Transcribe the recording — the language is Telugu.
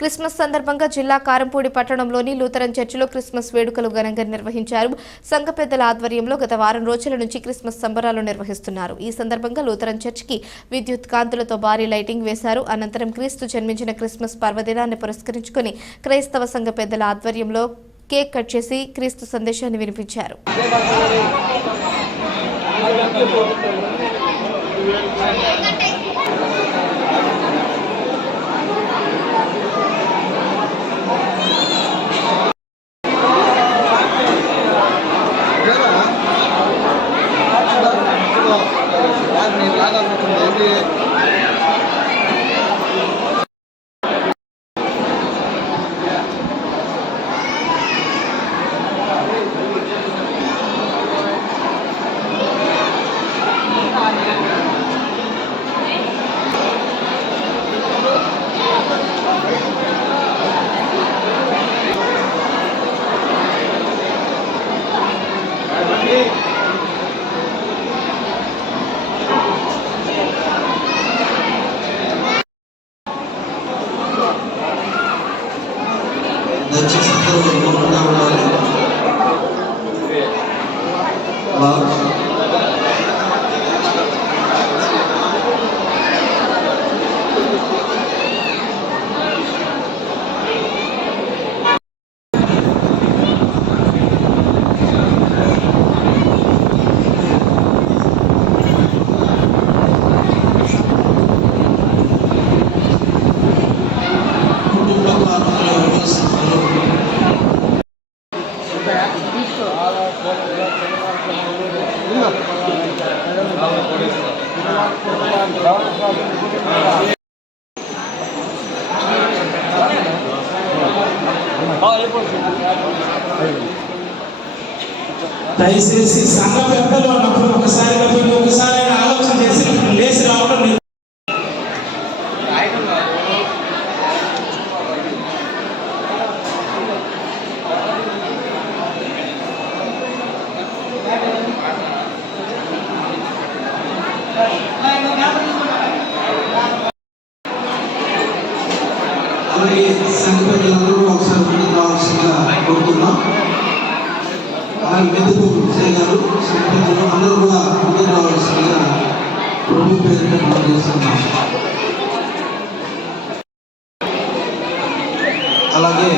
క్రిస్మస్ సందర్భంగా జిల్లా కారంపూడి పట్టణంలోని లూథరన్ చర్చిలో క్రిస్మస్ వేడుకలు ఘనంగా నిర్వహించారు. సంఘ పెద్దల ఆధ్వర్యంలో గత వారం రోజుల నుంచి క్రిస్మస్ సంబరాలు నిర్వహిస్తున్నారు. ఈ సందర్భంగా లూథరన్ చర్చికి విద్యుత్ కాంతులతో భారీ లైటింగ్ వేశారు. అనంతరం క్రీస్తు జన్మించిన క్రిస్మస్ పర్వదినాన్ని పురస్కరించుకుని క్రైస్తవ సంఘ పెద్దల ఆధ్వర్యంలో కేక్ కట్ చేసి క్రీస్తు సందేశాన్ని వినిపించారు. దయచేసి సంఘ పెద్దలు అన్నప్పుడు ఒకసారి ఆలోచన చేసి లేచి రావడం అలాగే సంఘ పెద్దలందరూ ఒకసారి ముందుకు రావాల్సిందిగా కోరుతున్నాం. అలాగే మెదుపు చేయగారు సంఘ పెద్దలు అందరూ కూడా ముందుకు రావాల్సిందిగా ప్రభు పేరిట మనం చేస్తున్నాం. అలాగే